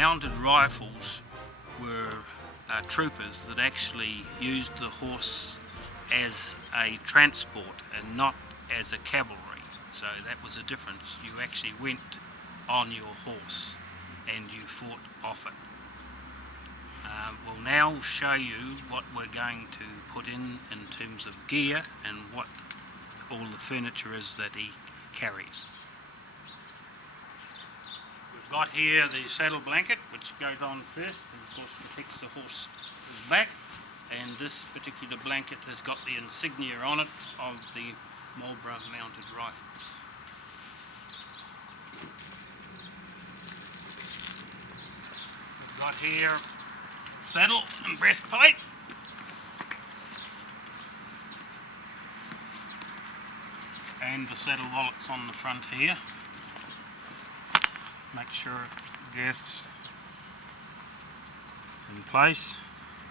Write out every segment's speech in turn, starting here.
Mounted Rifles were troopers that actually used the horse as a transport and not as a cavalry. So that was a difference. You actually went on your horse and you fought off it. We'll now show you what we're going to put in terms of gear and what all the furniture is that he carries. We've got here the saddle blanket, which goes on first and of course protects the horse's back, and this particular blanket has got the insignia on it of the Marlborough Mounted Rifles. We've got here saddle and breastplate. And the saddle wallets on the front here. Make sure girths in place.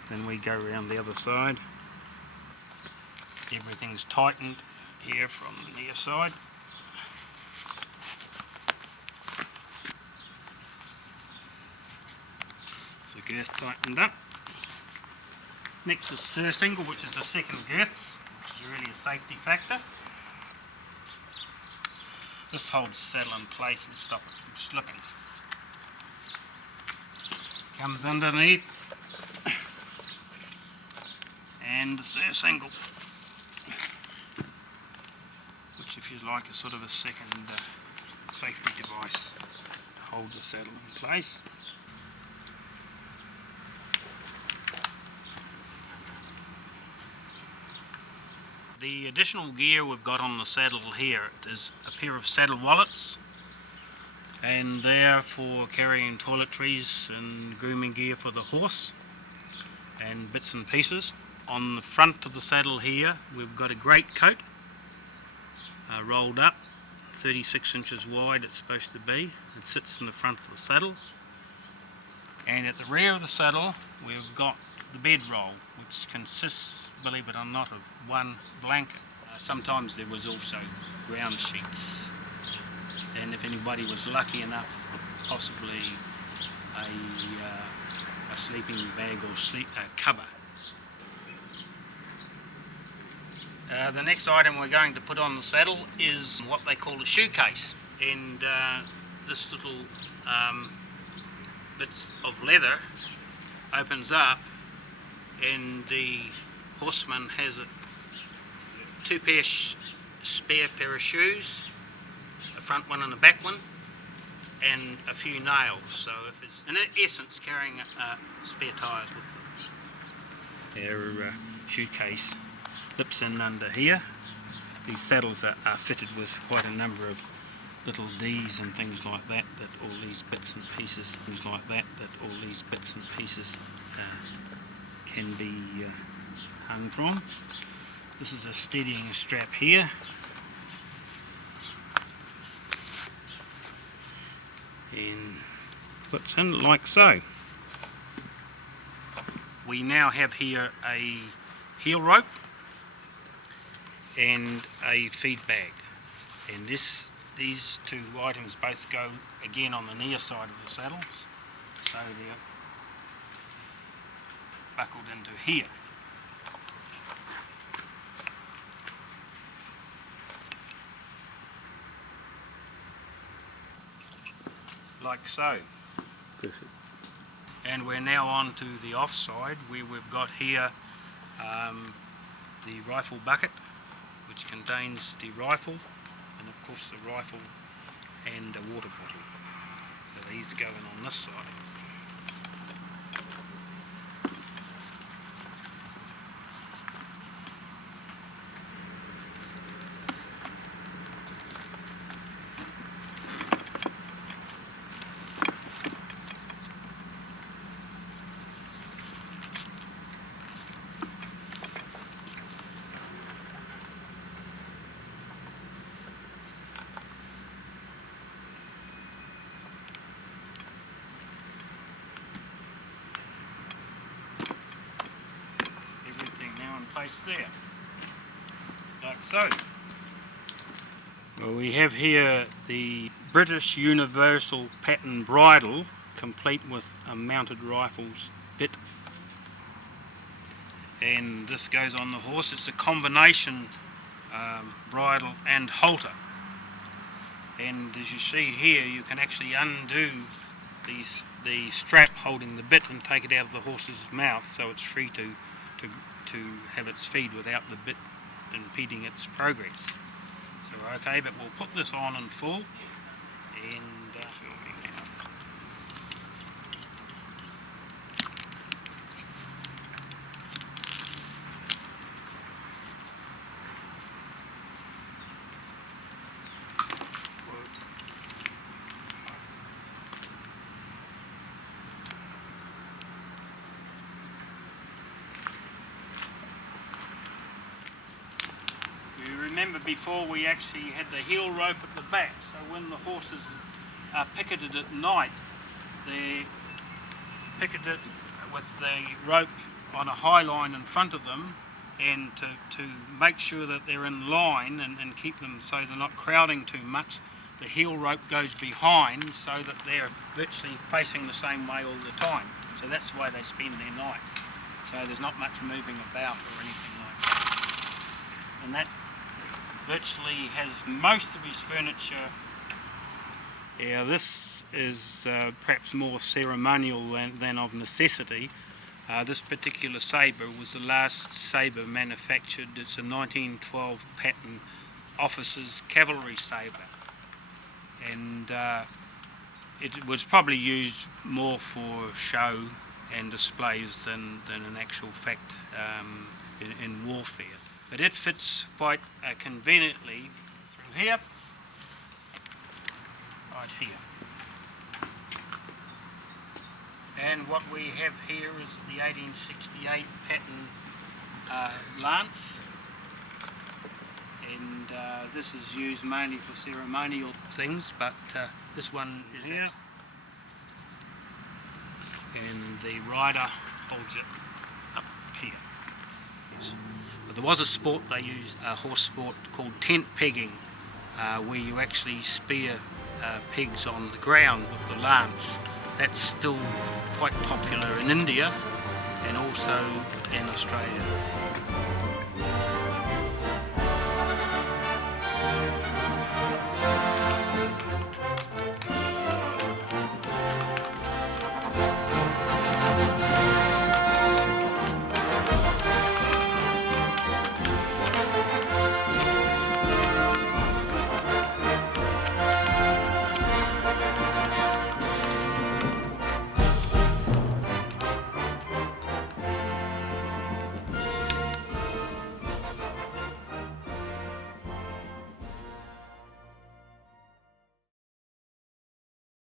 Then we go around the other side. Everything's tightened here from the near side. So girth tightened up. Next is surcingle, which is the second girth, which is really a safety factor. This holds the saddle in place and stops it from slipping. Comes underneath, and the surcingle, which if you like is sort of a second safety device to hold the saddle in place. The additional gear we've got on the saddle here is a pair of saddle wallets, and they're for carrying toiletries and grooming gear for the horse and bits and pieces. On the front of the saddle here we've got a greatcoat rolled up, 36 inches wide it's supposed to be. It sits in the front of the saddle. And at the rear of the saddle we've got the bedroll, which consists, believe it or not, of one blanket. Sometimes there was also ground sheets, and if anybody was lucky enough, possibly a sleeping bag or cover. The next item we're going to put on the saddle is what they call a shoe case, and this little bits of leather opens up, and the horseman has two spare pair of shoes, a front one and a back one, and a few nails. So if it's in essence carrying spare tyres with them. Their shoe case slips in under here. These saddles are fitted with quite a number of little D's and things like that, all these bits and pieces, can be hung from. This is a steadying strap here. And fits in like so. We now have here a heel rope and a feed bag, and these two items both go again on the near side of the saddles, so they're buckled into here. Like so. Perfect. And we're now on to the off side, where we've got here the rifle bucket, which contains the rifle and of course the rifle and a water bottle. So these go in on this side. Place there, like so. Well, we have here the British Universal Pattern Bridle complete with a mounted rifles bit, and this goes on the horse. It's a combination bridle and halter, and as you see here, you can actually undo the strap holding the bit and take it out of the horse's mouth, so it's free to have its feed without the bit impeding its progress. So okay, but we'll put this on in full, and remember before we actually had the heel rope at the back, so when the horses are picketed at night, they're picketed with the rope on a high line in front of them, and to make sure that they're in line and keep them so they're not crowding too much, the heel rope goes behind so that they're virtually facing the same way all the time. So that's the way they spend their night. So there's not much moving about or anything like that. And that virtually has most of his furniture. Yeah, this is perhaps more ceremonial than of necessity. This particular sabre was the last sabre manufactured. It's a 1912 pattern officer's cavalry sabre, and it was probably used more for show and displays than in actual fact in warfare. But it fits quite conveniently through here, right here. And what we have here is the 1868 pattern lance, and this is used mainly for ceremonial things, but this one is here, and the rider holds it up here. Yes. But there was a sport they used, a horse sport called tent pegging, where you actually spear pegs on the ground with the lance. That's still quite popular in India and also in Australia.